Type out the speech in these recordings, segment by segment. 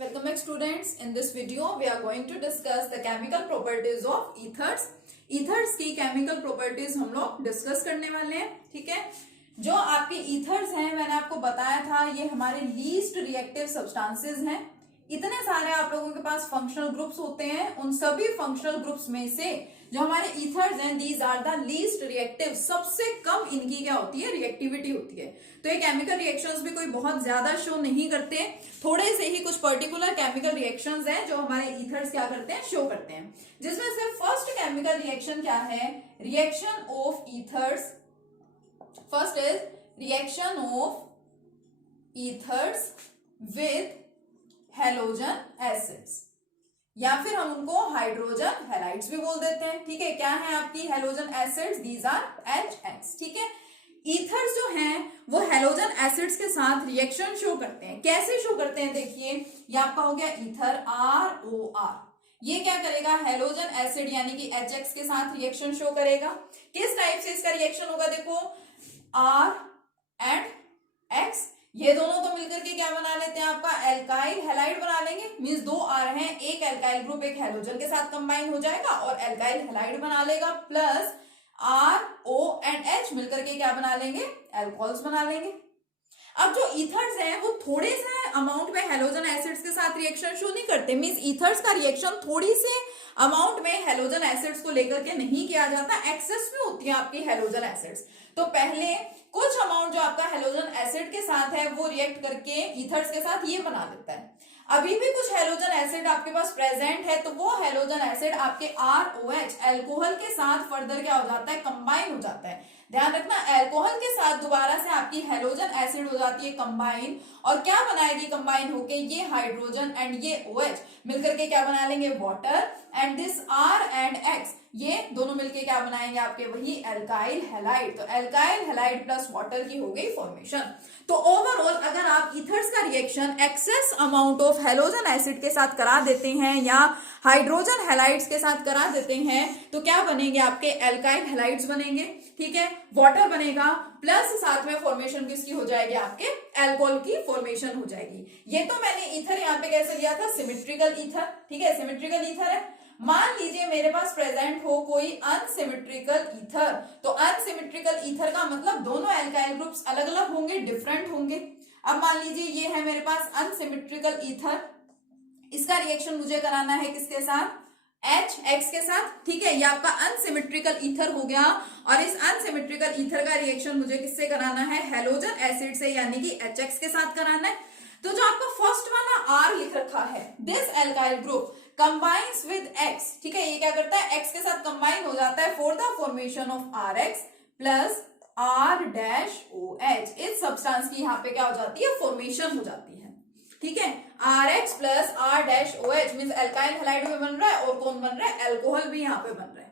Welcome back students. In this video we are going to discuss the chemical properties of ethers. ethers की chemical properties हम लोग discuss करने वाले हैं. ठीक है, जो आपके ethers हैं मैंने आपको बताया था ये हमारे least reactive substances हैं. इतने सारे आप लोगों के पास फंक्शनल ग्रुप्स होते हैं, उन सभी फंक्शनल ग्रुप्स में से जो हमारे ईथर्स हैं these are the least reactive, सबसे कम इनकी क्या होती है, रिएक्टिविटी होती है. तो ये केमिकल रिएक्शंस भी कोई बहुत ज्यादा शो नहीं करते, थोड़े से ही कुछ पर्टिकुलर केमिकल रिएक्शंस हैं जो हमारे ईथर्स क्या करते हैं, शो करते हैं. जिसमें से फर्स्ट केमिकल रिएक्शन क्या है, reaction of ethers. First is reaction of ethers with halogen acids, या फिर हम उनको हाइड्रोजन हैलाइड्स भी बोल देते हैं. ठीक है, क्या है आपकी halogen acids, these are HX. ठीक है, ईथर्स जो हैं वो हेलोजन एसिड्स के साथ रिएक्शन शो करते हैं. कैसे शो करते हैं, देखिए ये आपका हो गया ईथर ROR. ये क्या करेगा, हेलोजन एसिड यानी कि HX के साथ रिएक्शन शो करेगा. किस टाइप से इसका रिएक्शन होगा, देखो R एंड X, ये दोनों तो मिलकर के क्या बना लेते हैं, आपका एल्काइल हैलाइड बना लेंगे. मींस दो R हैं, एक एल्काइल ग्रुप एक हेलोजन के साथ कंबाइन हो जाएगा और एल्काइल हैलाइड बना लेगा, plus R O and H मिलकर के क्या बना लेंगे, एल्कोहल्स बना लेंगे. अब जो ईथर्स हैं वो थोड़े से अमाउंट में हेलोजन एसिड्स के साथ रिएक्शन शो नहीं करते. मींस ईथर्स का रिएक्शन थोड़ी से अमाउंट में हेलोजन एसिड्स को लेकर के नहीं किया जाता, एक्सेस में होती है आपकी हेलोजन एसिड्स. तो पहले कुछ अमाउंट जो आपका हेलोजन एसिड के साथ है वो रिएक्ट करके ईथर्स के साथ ये बना लेता है. अभी भी कुछ हेलोजन एसिड आपके पास प्रेजेंट है तो वो हेलोजन एसिड आपके ROH एल्कोहल के साथ फर्दर क्या हो जाता है, कंबाइन हो जाता है. ध्यान रखना, एल्कोहल के साथ दोबारा से आपकी हेलोजन एसिड हो जाती है कंबाइन, और क्या बनाएगी कंबाइन होके, ये हाइड्रोजन एंड ये OH मिलकर के क्या बना लेंगे, water. And this R and X ये दोनों मिलके क्या बनाएंगे, आपके वही एल्काइल हैलाइड. तो एल्काइल हैलाइड प्लस वाटर की हो गई फॉर्मेशन. तो ओवरऑल अगर आप ईथर्स का reaction excess amount of halogen acid के साथ करा देते हैं या हाइड्रोजन हैलाइड्स के साथ करा देते हैं तो क्या बनेंगे, आपके एल्काइल हैलाइड्स बनेंगे. ठीक है, वाटर बनेगा, प्लस साथ में फॉर्मेशन किसकी हो जाएगी, आपके एल्कोहल की फॉर्मेशन हो जाएगी. ये तो मैंने ईथर यहाँ पे कैसे लिया था, सिमेट्रिकल ईथर. ठीक है, सिमेट्रिकल ईथर है. मान लीजिए मेरे पास प्रेजेंट हो कोई अनसिमेट्रिकल ईथर, तो अनसिमेट्रिकल ईथर का मतलब दोनों एल्काइल ग्रुप्स अलग अलग होंगे, डिफरेंट होंगे. अब मान लीजिए ये है मेरे पास अनसिमेट्रिकल ईथर, इसका रिएक्शन मुझे कराना है किसके साथ, HX के साथ. ठीक है, ये आपका अनसिमेट्रिकल ईथर हो गया, और इस अनसिमेट्रिकल ईथर का रिएक्शन मुझे किससे कराना है, हेलोजन एसिड से यानी कि HX के साथ कराना है. तो जो आपका फर्स्ट वाला R लिख रखा है, this alkyl group combines with X. ठीक है, ये क्या करता है, X के साथ कंबाइन हो जाता है for the formation of RX plus R-OH. इस सब्सटेंस की यहाँ पे क्या हो जाती है, फॉर्मेशन हो जाती है. ठीक है, RX plus R-OH means alkyl halide भी बन रहा है और कौन बन रहा है, एल्कोहल भी यहाँ पे बन रहा है.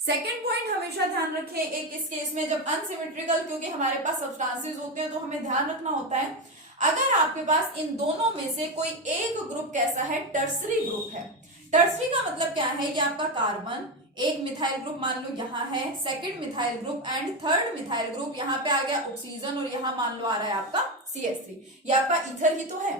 सेकेंड पॉइंट हमेशा ध्यान रखें, एक इस केस में जब अनसिमेट्रिकल, क्योंकि हमारे पास सब्सटेंसेस होते हैं तो हमें ध्यान रखना होता है, अगर आपके पास इन दोनों में से कोई एक ग्रुप कैसा है, टर्सरी ग्रुप है. टर्सरी का मतलब क्या है, ये आपका कार्बन, एक मिथाइल ग्रुप मान लो यहाँ है, second methyl group and third methyl group, यहाँ पे आ गया ऑक्सीजन और यहाँ मान लो आ रहा है आपका CH3. ये आपका ईथर ही तो है.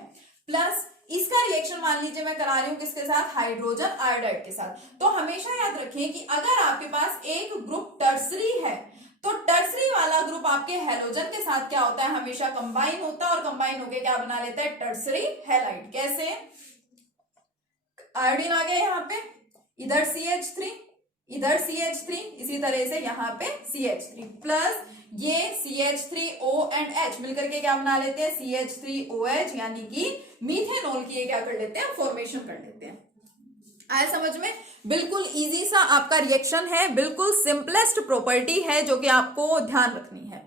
प्लस इसका रिएक्शन मान लीजिए मैं करा रही हूँ किसके साथ, हाइड्रोजन आयोडाइड के साथ. तो हमेशा याद रखें कि अगर आपके पास एक ग्रुप टर्सरी है तो टर्सरी वाला ग्रुप आपके हेलोजन के साथ क्या होता है, हमेशा कंबाइन होता है, और कंबाइन होके क्या बना लेता है, टर्सरी हैलाइड. कैसे, आयोडीन आ गया यहाँ पे, इधर CH3 इधर CH3, इसी तरह से यहाँ पे CH3 प्लस ये CH3O एंड H मिलकर के क्या बना लेते हैं, CH3OH यानी कि मीथेनॉल की ये क्या कर लेते हैं, फॉर्मेशन कर लेते हैं. आया समझ में, बिल्कुल इजी सा आपका रिएक्शन है, बिल्कुल सिंपलेस्ट प्रॉपर्टी है जो कि आपको ध्यान रखनी है.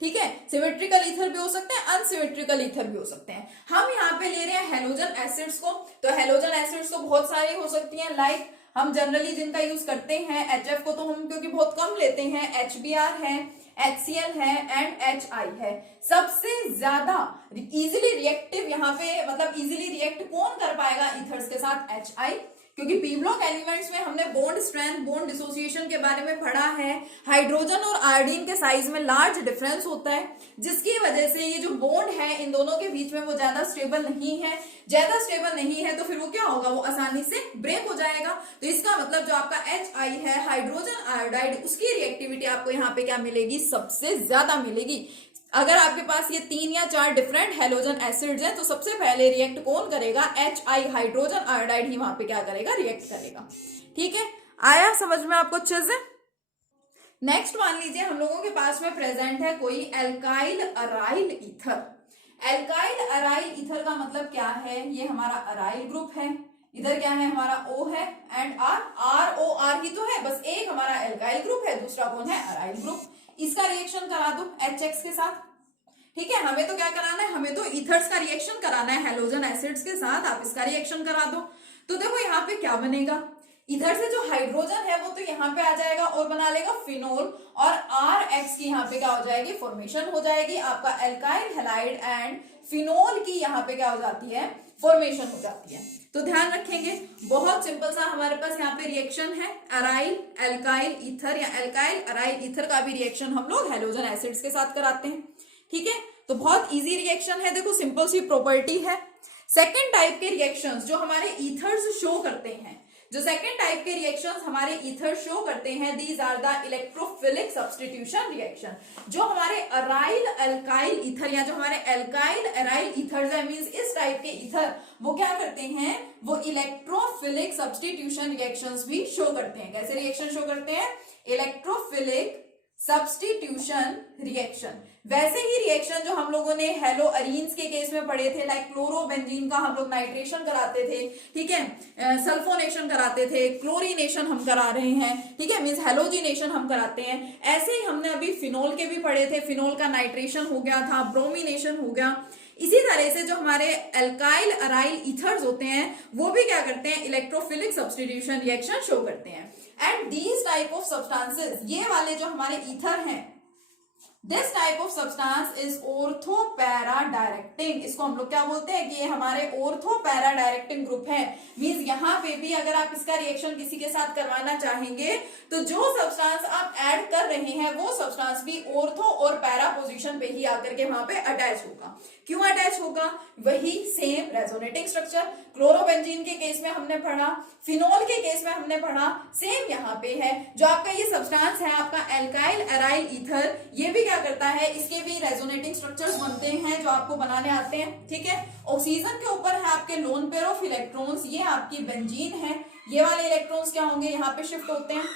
ठीक है, सिमेट्रिकल ईथर भी हो सकते हैं, अनसिमेट्रिकल ईथर भी हो सकते हैं. हम यहाँ पे ले रहे हैं हेलोजन एसिड्स को, तो हेलोजन एसिड्स तो बहुत सारी हो सकती हैं. लाइक हम जनरली जिनका यूज करते हैं, HF को तो हम क्योंकि बहुत कम लेते हैं, HBr है, HCl है एंड HI है. सबसे ज्यादा इजीली रिएक्टिव यहाँ पे मतलब इजीली रिएक्ट कौन कर पाएगा ईथर्स के साथ, HI. क्योंकि पी ब्लॉक एलिमेंट्स में हमने बॉन्ड स्ट्रेंथ, बॉन्ड डिसोसिएशन के बारे में पढ़ा है। हाइड्रोजन और आयोडीन के साइज में लार्ज डिफरेंस होता है, जिसकी वजह से ये जो बॉन्ड है इन दोनों के बीच में वो ज्यादा स्टेबल नहीं है। ज्यादा स्टेबल नहीं है तो फिर वो क्या होगा, वो आसानी से ब्रेक हो जाएगा। तो इसका मतलब जो आपका HI है, हाइड्रोजन आयोडाइड, उसकी रिएक्टिविटी आपको यहाँ पे क्या मिलेगी, सबसे ज्यादा मिलेगी। अगर आपके पास ये 3 या 4 डिफरेंट हैलोजन एसिड्स हैं तो सबसे पहले रिएक्ट कौन करेगा, HI हाइड्रोजन आयोडाइड ही वहां पे क्या करेगा, रिएक्ट करेगा। ठीक है, आया समझ में आपको अच्छे से। नेक्स्ट मान लीजिए हम लोगों के पास में प्रेजेंट है कोई alkyl aryl ether. Alkyl aryl ether का मतलब क्या है, ये हमारा अराइल ग्रुप है, इधर क्या है हमारा O है एंड ROR ही तो है, बस एक हमारा एल्काइल ग्रुप है, दूसरा कौन है, अराइल ग्रुप। इसका रिएक्शन करा दो HX के साथ। ठीक है, हमें तो क्या कराना है, हमें तो ईथर्स का रिएक्शन कराना है हैलोजन एसिड्स के साथ, आप इसका रिएक्शन करा दो। तो देखो यहाँ पे क्या बनेगा, इधर से जो हाइड्रोजन है वो तो यहाँ पे आ जाएगा और बना लेगा फिनोल, और RX की यहाँ पे क्या हो जाएगी, फॉर्मेशन हो जाएगी। आपका एल्काइल हैलाइड एंड फिनोल की यहाँ पे क्या हो जाती है, फॉर्मेशन हो जाती है। तो ध्यान रखेंगे, बहुत सिंपल सा हमारे पास यहाँ पे रिएक्शन है, अराइल एल्काइल ईथर या एल्काइल अराइल ईथर का भी रिएक्शन हम लोग हैलोजन एसिड्स के साथ कराते हैं। ठीक है, तो बहुत इजी रिएक्शन है, देखो सिंपल सी प्रॉपर्टी है। सेकेंड टाइप के रिएक्शंस जो हमारे ईथर्स शो करते हैं, जो सेकेंड टाइप के रिएक्शंस हमारे ईथर शो करते हैं, these are the electrophilic substitution reaction. जो हमारे अराइल अल्काइल ईथर या जो हमारे एल्काइल अराइल ईथर्स है, मींस इस टाइप के ईथर, वो क्या करते हैं, वो इलेक्ट्रोफिलिक सब्स्टिट्यूशन रिएक्शंस भी शो करते हैं। कैसे रिएक्शन शो करते हैं, इलेक्ट्रोफिलिक सब्स्टिट्यूशन रिएक्शन। वैसे ही रिएक्शन जो हम लोगों ने हेलो अरीन्स के केस में पढ़े थे, लाइक क्लोरोबेंजीन का हम लोग नाइट्रेशन कराते थे, ठीक है, सल्फोनेशन कराते थे, क्लोरीनेशन हम करा रहे हैं, ठीक है, मींस हेलोजिनेशन हम कराते हैं। ऐसे ही हमने अभी फिनोल के भी पढ़े थे, फिनोल का नाइट्रेशन हो गया था, ब्रोमिनेशन हो गया। इसी तरह से जो हमारे एल्काइल अराइल ईथर्स होते हैं वो भी क्या करते हैं, इलेक्ट्रोफिलिक सब्स्टिट्यूशन रिएक्शन शो करते हैं। And these type of substances, ये वाले जो हमारे ईथर हैं, this type of substance is ortho para directing. इसको हम लोग क्या बोलते हैं कि ये हमारे ऑर्थो पैरा डायरेक्टिंग ग्रुप है। मींस यहाँ पे भी अगर आप इसका रिएक्शन किसी के साथ करवाना चाहेंगे तो जो सब्सटेंस आप ऐड कर रहे हैं वो सब्सटेंस भी ऑर्थो और पैरा पोजीशन पे ही आकर के वहां पे अटैच होगा। क्यों अटैच होगा, वही सेम रेजोनेटिंग स्ट्रक्चर क्लोरोबेंजीन के केस में हमने पढ़ा, फिनोल के केस में हमने पढ़ा, सेम यहाँ पे है। जो आपका ये सब्सटेंस है आपका एल्काइल अराइल ईथर, ये भी क्या करता है, इसके भी रेजोनेटिंग स्ट्रक्चर्स बनते हैं जो आपको बनाने आते हैं। ठीक है, ऑक्सीजन के ऊपर है आपके लोन पेयर ऑफ इलेक्ट्रॉन्स, ये आपकी बेंजीन है, ये वाले इलेक्ट्रॉन्स क्या होंगे, यहाँ पे शिफ्ट होते हैं,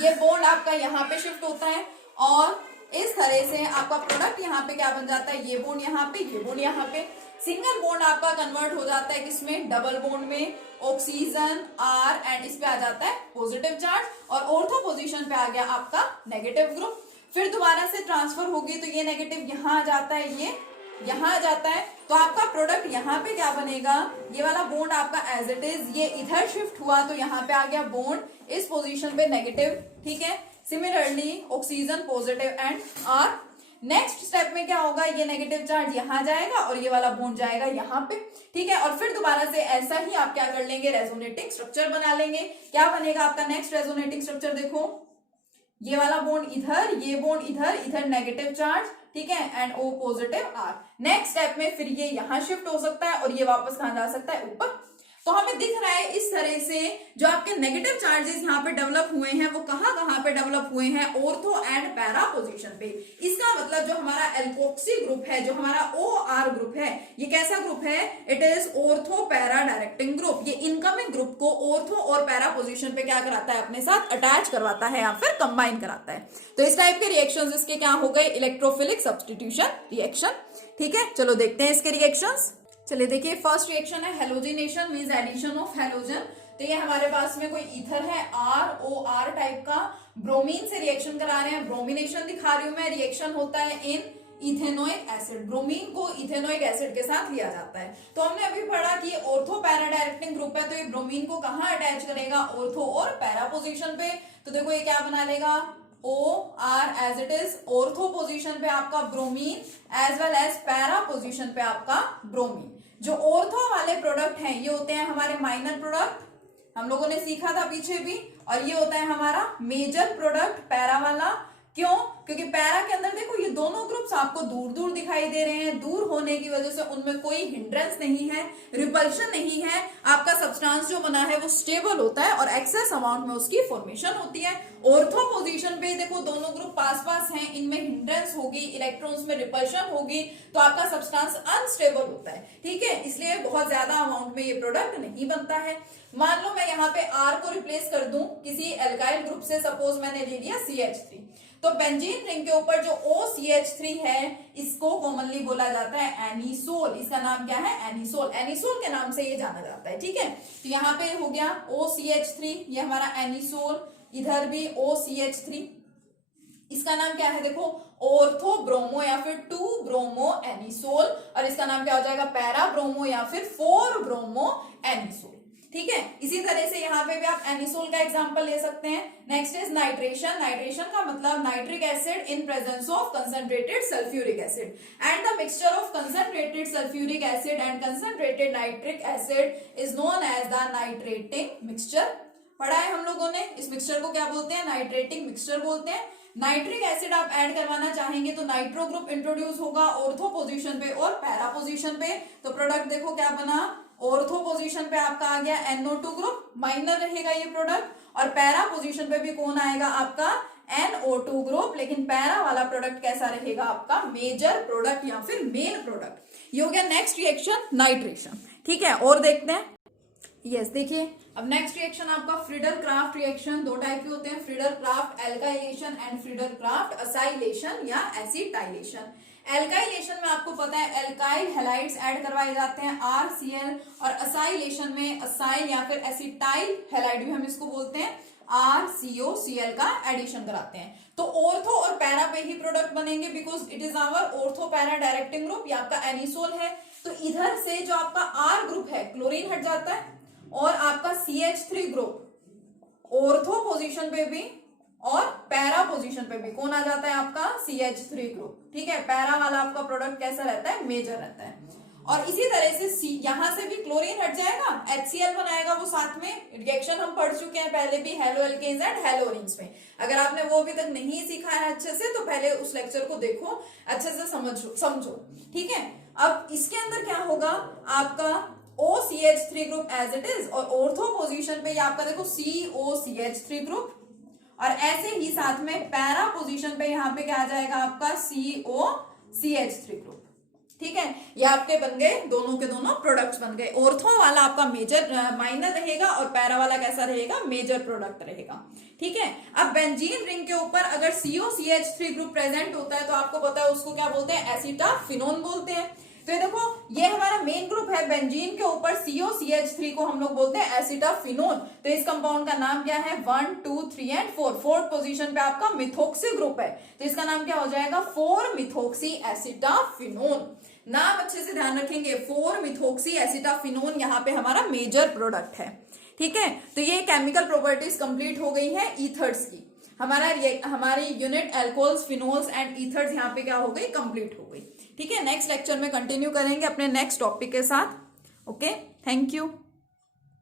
ये बॉन्ड आपका यहाँ पे शिफ्ट होता है, और इस तरह से आपका प्रोडक्ट यहाँ पे क्या बन जाता है, ये बॉन्ड यहाँ पे, ये बॉन्ड यहाँ पे, सिंगल बॉन्ड आपका कन्वर्ट हो जाता है किसमें, डबल बॉन्ड में, ऑक्सीजन R, एंड इस पे आ जाता है पॉजिटिव चार्ज, और ऑर्थो पोजीशन पे आ गया आपका नेगेटिव ग्रुप। फिर दोबारा से ट्रांसफर होगी तो ये नेगेटिव यहाँ आ जाता है, ये यहाँ आ जाता है, तो आपका प्रोडक्ट यहाँ पे क्या बनेगा, ये वाला बॉन्ड आपका एज इट इज, ये इधर शिफ्ट हुआ तो यहाँ पे आ गया बॉन्ड इस पोजीशन पे नेगेटिव। ठीक है, similarly oxygen positive and R। Next step में क्या होगा, ये नेगेटिव चार्ज यहाँ जाएगा और ये वाला बॉन्ड जाएगा यहाँ पे। ठीक है, और फिर दोबारा से ऐसा ही आप क्या कर लेंगे, रेजोनेटिंग स्ट्रक्चर बना लेंगे। क्या बनेगा आपका नेक्स्ट रेजोनेटिंग स्ट्रक्चर, देखो ये वाला बॉन्ड इधर, ये बॉन्ड इधर, इधर नेगेटिव चार्ज, ठीक है, and O positive R। Next step में फिर ये यहाँ शिफ्ट हो सकता है और ये वापस कहाँ जा सकता है, ऊपर। तो हमें दिख रहा है इस तरह से जो आपके नेगेटिव चार्जेस यहाँ पे डेवलप हुए हैं वो कहाँ पे डेवलप हुए हैं, ऑर्थो एंड पैरा पोजीशन पे। इसका मतलब जो हमारा एल्कोक्सी ग्रुप है, जो हमारा OR ग्रुप है, ये कैसा ग्रुप है, it is ortho para directing group. ये इनकमिंग ग्रुप को ऑर्थो और पैरा पोजीशन पे क्या कराता है, अपने साथ अटैच करवाता है या फिर कंबाइन कराता है। तो इस टाइप के रिएक्शंस इसके क्या हो गए, इलेक्ट्रोफिलिक सब्स्टिट्यूशन रिएक्शन। ठीक है, चलो देखते हैं इसके रिएक्शंस। चलिए देखिए, फर्स्ट रिएक्शन है halogenation, means addition of halogen. तो ये हमारे पास में कोई ईथर है ROR टाइप का, ब्रोमीन से रिएक्शन करा रहे हैं, ब्रोमिनेशन दिखा रही हूं मैं। रिएक्शन होता है इन इथेनोइक एसिड, ब्रोमीन को इथेनोइक एसिड के साथ लिया जाता है। तो हमने अभी पढ़ा कि ऑर्थो पैरा डायरेक्टिंग ग्रुप है, तो ये ब्रोमीन को कहाँ अटैच करेगा, ऑर्थो और पैरा पोजीशन पे। तो देखो ये क्या बना लेगा, OR as it is, ortho position पे आपका bromine as well as para position पे आपका ब्रोमीन। जो ऑर्थो वाले प्रोडक्ट हैं ये होते हैं हमारे माइनर प्रोडक्ट, हम लोगों ने सीखा था पीछे भी। और ये होता है हमारा मेजर प्रोडक्ट पैरा वाला। क्यों? क्योंकि पैरा के अंदर देखो ये दोनों ग्रुप्स आपको दूर दूर दिखाई दे रहे हैं। दूर होने की वजह से उनमें कोई हिंड्रेंस नहीं है, रिपल्शन नहीं है। आपका सब्सटेंस जो बना है वो स्टेबल होता है और एक्सेस अमाउंट में उसकी फॉर्मेशन होती है। ऑर्थो पोजीशन पे देखो दोनों ग्रुप पास पास हैं, इनमें हिंड्रेंस होगी, इलेक्ट्रॉन्स में रिपल्शन होगी, तो आपका सब्सटेंस अनस्टेबल होता है। ठीक है, इसलिए बहुत ज्यादा अमाउंट में ये प्रोडक्ट नहीं बनता है। मान लो मैं यहाँ पे R को रिप्लेस कर दूं किसी एल्काइल ग्रुप से, सपोज मैंने ले लिया CH3, तो बेंजीन रिंग के ऊपर जो OCH3 है इसको कॉमनली बोला जाता है एनिसोल। इसका नाम क्या है? एनिसोल। एनिसोल के नाम से ये जाना जाता है। ठीक है, तो यहाँ पे हो गया OCH3, ये हमारा एनिसोल। इधर भी OCH3, इसका नाम क्या है? देखो ऑर्थो ब्रोमो या फिर 2 ब्रोमो एनिसोल, और इसका नाम क्या हो जाएगा? पैरा ब्रोमो या फिर 4 ब्रोमो एनिसोल। ठीक है, इसी तरह से यहाँ पे भी आप एनिसोल का एग्जांपल ले सकते हैं। Next is nitration. नाइट्रेशन का मतलब nitric acid in presence of concentrated sulphuric acid, and the mixture of concentrated sulphuric acid and concentrated nitric acid is known as the nitrating mixture. पढ़ा है हम लोगों ने। इस मिक्सचर को क्या बोलते हैं? नाइट्रेटिंग मिक्सचर बोलते हैं। नाइट्रिक एसिड आप ऐड करवाना चाहेंगे तो नाइट्रो ग्रुप इंट्रोड्यूस होगा ऑर्थो पोजीशन पे और पैरा पोजीशन पे। तो प्रोडक्ट देखो क्या बना? ऑर्थो पोजीशन पे आपका आ गया NO2 ग्रुप, माइनर रहेगा ये प्रोडक्ट, और पैरा पोजीशन पे भी कौन आएगा? आपका NO2 ग्रुप। लेकिन पैरा वाला प्रोडक्ट कैसा रहेगा? आपका मेजर प्रोडक्ट या फिर मेन प्रोडक्ट। ये हो गया नेक्स्ट रिएक्शन, नाइट्रेशन। ठीक है, और देखते हैं। यस, देखिए अब नेक्स्ट रिएक्शन आपका फ्रीडल क्राफ्ट रिएक्शन। दो टाइप के होते हैं, Friedel craft alkylation and Friedel craft acylation या एसिटाइलेशन। एल्काइलेशन में आपको पता है एल्काइल हैलाइड्स ऐड करवाए जाते हैं RCl, और असाइलेशन में असाइल या फिर एसिटाइल हैलाइड भी हम इसको बोलते हैं RCOCl का एडिशन कराते हैं। तो ऑर्थो और पैरा पे ही प्रोडक्ट बनेंगे because it is our ortho para directing group. ये आपका एनिसोल है, तो इधर से जो आपका R ग्रुप है क्लोरीन हट जाता है, और आपका CH3 ग्रुप ऑर्थो पोजीशन पे भी और पैरा पोजीशन पे भी कौन आ जाता है? आपका CH3 ग्रुप। ठीक है, पैरा वाला आपका प्रोडक्ट कैसा रहता है? मेजर रहता है। और इसी तरह से यहां से भी क्लोरीन हट जाएगा, HCl बनाएगा वो साथ में। रिएक्शन हम पढ़ चुके हैं पहले भी, haloalkanes and haloarenes में। अगर आपने वो अभी तक नहीं सीखा है अच्छे से तो पहले उस लेक्चर को देखो, अच्छे से समझो। ठीक है, अब इसके अंदर क्या होगा? आपका OCH3 group as it is, और ऑर्थो पोजीशन पे आपका देखो COCH3 ग्रुप, और ऐसे ही साथ में पैरा पोजीशन पे यहाँ पे क्या आ जाएगा? आपका COCH3 ग्रुप। ठीक है, ये आपके बन गए, दोनों के दोनों प्रोडक्ट्स बन गए। ऑर्थो वाला आपका मेजर माइनर रहेगा और पैरा वाला कैसा रहेगा? मेजर प्रोडक्ट रहेगा। ठीक है, अब बेंजीन रिंग के ऊपर अगर COCH3 ग्रुप प्रेजेंट होता है तो आपको पता है उसको क्या बोलते हैं? एसिटाफिनोन बोलते हैं। तो देखो ये हमारा मेन ग्रुप है बेंजीन के ऊपर, COCH3 को हम लोग बोलते हैं एसिटाफिनोन। तो इस कंपाउंड का नाम क्या है? 1, 2, 3 एंड 4। फोर्थ पोजीशन पे आपका मिथोक्सी ग्रुप है, तो इसका नाम क्या हो जाएगा? 4 मिथोक्सी एसिटाफिनोन। नाम अच्छे से ध्यान रखेंगे, 4 मिथोक्सी एसिटाफिनोन यहाँ पे हमारा मेजर प्रोडक्ट है। ठीक है, तो ये केमिकल प्रॉपर्टीज कंप्लीट हो गई है ईथर्स की। हमारी unit alcohols, phenols and ethers यहाँ पे क्या हो गई? कंप्लीट हो गई। ठीक है, नेक्स्ट लेक्चर में कंटिन्यू करेंगे अपने नेक्स्ट टॉपिक के साथ। Okay, thank you.